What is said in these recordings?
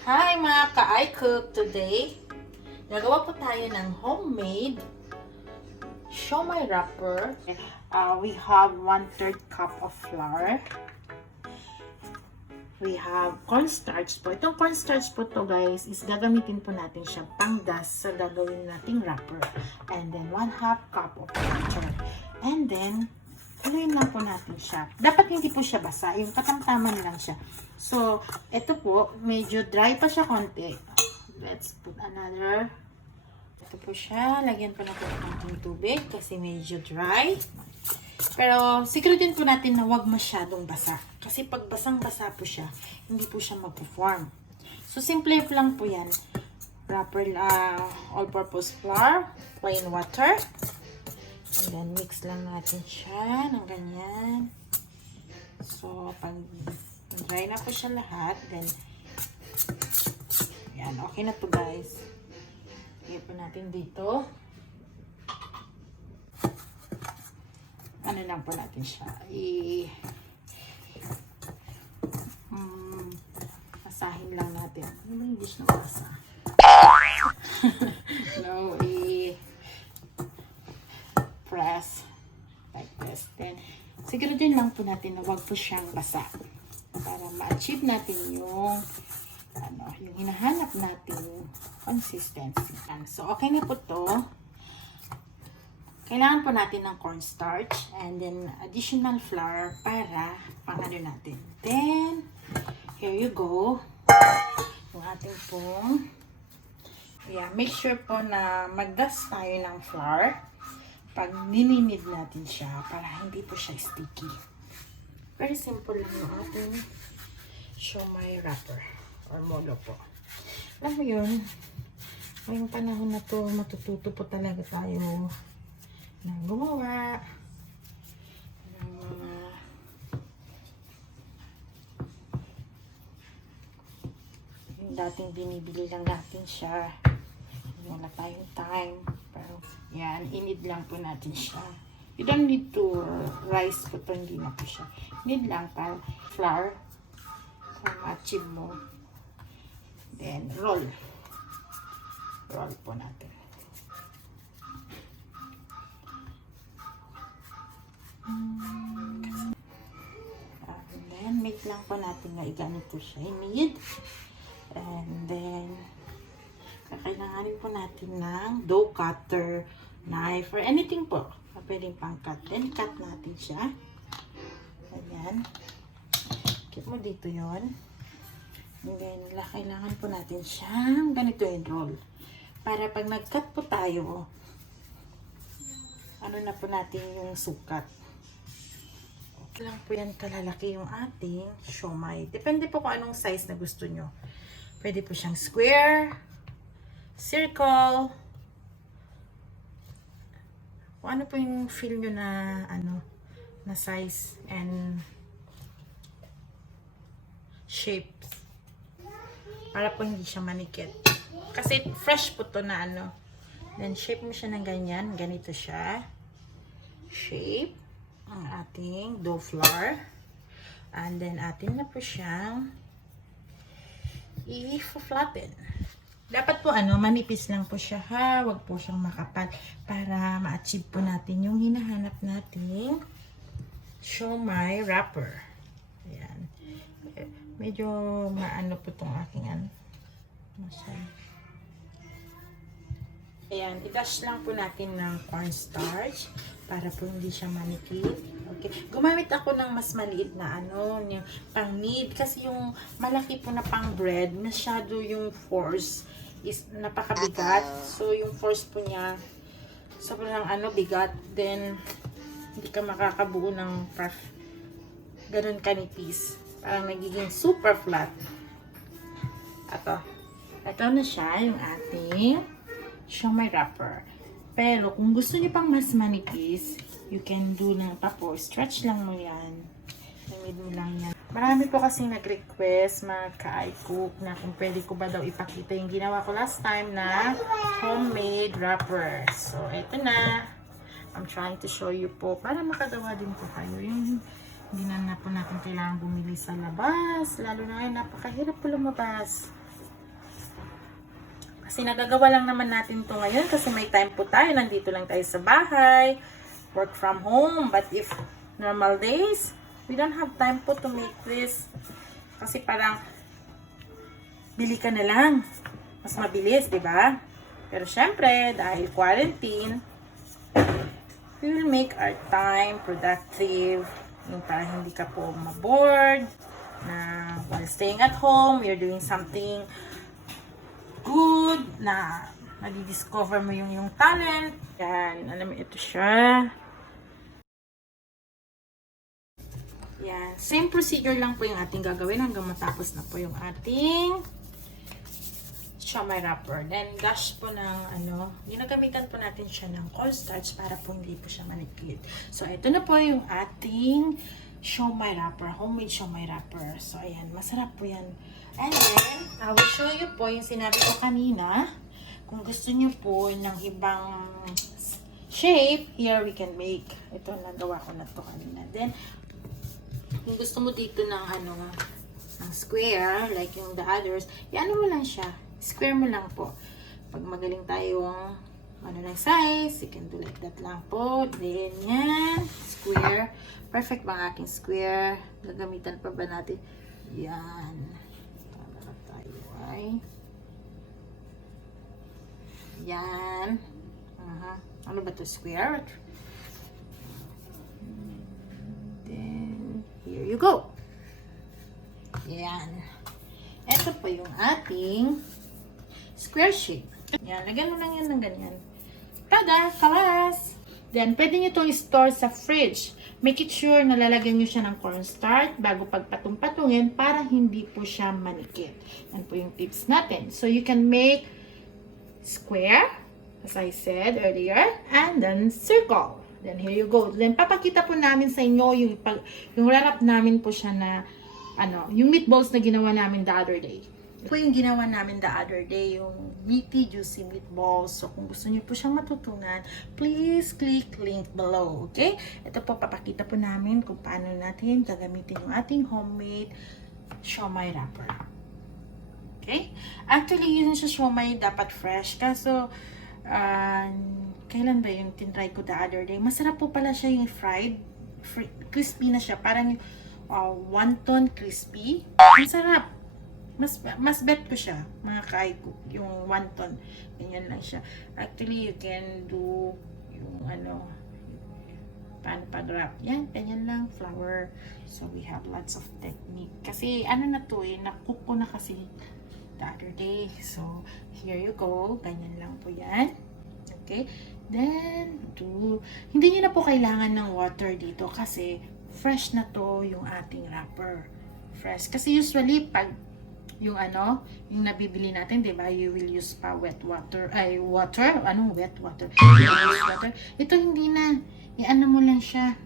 Hi mga ka-I cook today. Nagawa po tayo ng homemade siomai wrapper. We have 1/3 cup of flour. We have cornstarch po. Itong cornstarch po to guys is gagamitin po natin siya pang dust sa gagawin nating wrapper. And then 1/2 cup of water. And then haluin lang po natin siya. Dapat hindi po siya basa. Yung katamtaman lang siya. So, ito po, medyo dry pa siya konti. Let's put another. Ito po siya. Lagyan po natin ng konting tubig kasi medyo dry. Pero, siguro din po natin na huwag masyadong basa. Kasi pag basang-basa po siya, hindi po siya mag-form. So, simple lang po yan. Wrapper, all-purpose flour, plain water. And then, mix lang natin siya ng ganyan. So, pag dry na po siya lahat, then, yan, okay na to guys. Lagyan po natin dito. Ano lang po natin siya. Masahin lang natin. Ano ba yung dish na masa? No, press like this. Then, siguro din lang po natin na wag po siyang basa para ma-achieve natin yung yung hinahanap natin consistency. So, okay na po to. Kailangan po natin ng cornstarch and then additional flour para pang natin. Then, here you go. Yung ating pong make sure po na mag-dust tayo ng flour pag ninimid natin siya para hindi po siya sticky. Very simple lang yung ating siomai wrapper or molo po. Alam mo yun, ngayong panahon na to, matututo po talaga tayo na gumawa ng mga yung dating binibili lang natin siya. Wala tayong time. Pero, yan, inid lang po natin siya. You don't need to rice po to, hindi na po siya. Need lang para flour para ma-achieve mo. Then, roll. Roll po natin. And then, make lang po natin na ganito siya. Inid. And then, kakailanganin po natin ng dough cutter, knife, or anything po. Pwedeng pang cut. Then, cut natin siya. Ayan. Keep mo dito yon. And then, kailangan po natin siyang ganito yung roll. Para pag nag-cut po tayo, ano na po natin yung sukat. Okay lang po yan kalalaki yung ating siomai. Depende po kung anong size na gusto nyo. Pwede po siyang square, circle, kung ano po yung feel nyo na na size and shapes para po hindi siya manikit kasi fresh po to na then shape mo siya ng ganyan, ganito siya shape ang ating dough flour and then atin na po siyang i-flatten. Dapat po manipis lang po siya ha. Huwag po siyang makapal para ma-achieve po natin yung hinahanap nating siomai wrapper. Ayan. Medyo maano po itong aking Ayan. I-dash lang po natin ng cornstarch para po hindi siya manikit. Okay. Gumamit ako ng mas maliit na yung pang knead kasi yung malaki po na pang bread, masyado yung force is napakabigat. So, yung force po niya sobrang bigat. Then, hindi ka makakabuo ng ganun kanipis. Parang nagiging super flat. Ito na siya, yung ating siomai wrapper. Pero, kung gusto niyo pang mas manipis, you can do tapos stretch lang mo yan. Lamid mo lang yan. Marami po kasing nag-request mga ka-I cook na kung pwede ko ba daw ipakita yung ginawa ko last time na homemade wrapper. So, ito na. I'm trying to show you po para makagawa din po kayo. Yung hindi na po natin kailangan bumili sa labas. Lalo na ngayon, napakahirap po lumabas. Kasi nagagawa lang naman natin to ngayon kasi may time po tayo. Nandito lang tayo sa bahay. Work from home. But if normal days, we don't have time po to make this. Kasi parang bili ka na lang. Mas mabilis, di ba? Pero syempre, dahil quarantine, we will make our time productive. Yung para hindi ka po mabored. Na while staying at home, you're doing something good, na nadi-discover mo yung talent. Yan, alam mo, ito siya. Yan, same procedure lang po yung ating gagawin hanggang matapos na po yung ating siomai wrapper. Then, dash po ng ginagamitan po natin siya ng cornstarch para po hindi po siya maniklit. So, ito na po yung ating siomai wrapper, homemade siomai wrapper. So, ayan, masarap po yan. And then, I will show you po yung sinabi ko kanina. Kung gusto nyo po ng ibang shape, here we can make. Ito, nagawa ko na to kanina. Then, kung gusto mo dito ng ng square, like yung the others, ano mo lang siya. Square mo lang po. Pag magaling tayong ng size, you can do like that lang po. Then, yan. Square. Perfect ba ang aking square? Gagamitan pa ba natin? Yan. Yan. Ano ba to? Square? Then, here you go. Yan. Ito po yung ating square shape. Yan. Lagyan mo lang yan ng ganyan. Tada! Kalas! Then, pwede nyo itong store sa fridge. Make it sure na lalagyan nyo siya ng cornstarch bago pagpatong-patungin para hindi po siya manikit. Yan po yung tips natin. So, you can make square, as I said earlier, and then circle. Then, here you go. Then, papakita po namin sa inyo yung wrap namin po siya na, yung meatballs na ginawa namin the other day. Ito yung ginawa namin the other day, yung meaty, juicy meatballs. So, kung gusto niyo po siyang matutunan, please click link below, okay? Ito po, papakita po namin kung paano natin gagamitin yung ating homemade siomai wrapper. Okay? Actually, yun siya siomai, dapat fresh. Kaso, kailan ba yung tinry ko the other day? Masarap po pala siya yung fried. Crispy na siya. Parang wonton crispy. Masarap. Mas bet ko siya, mga ka-cook, yung wonton. Ganyan lang siya. Actually, you can do yung paano pag-wrap. Yan, ganyan lang, flour. So, we have lots of technique. Kasi, na to nakook ko na kasi the other day. So, here you go. Ganyan lang po yan. Okay? Then, hindi nyo na po kailangan ng water dito kasi fresh na to yung ating wrapper. Fresh. Kasi usually, pag yung yung nabibili natin, di ba? You will use pa wet water. Anong wet water? Water. Ito hindi na. Mo lang siya.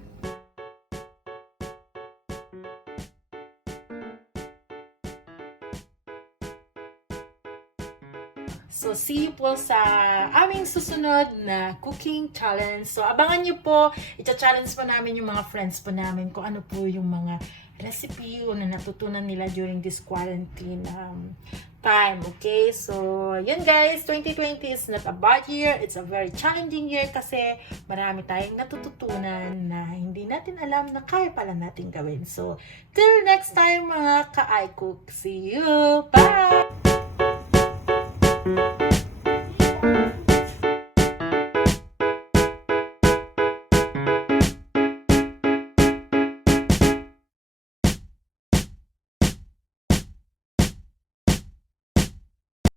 So, see you po sa aming susunod na cooking challenge. So, abangan nyo po. Ita-challenge po namin yung mga friends po namin kung ano po yung mga recipe na natutunan nila during this quarantine time. Okay? So, yun guys. 2020 is not a bad year. It's a very challenging year kasi marami tayong natututunan na hindi natin alam na kaya pala natin gawin. So, till next time mga ka-iCook. See you! Bye!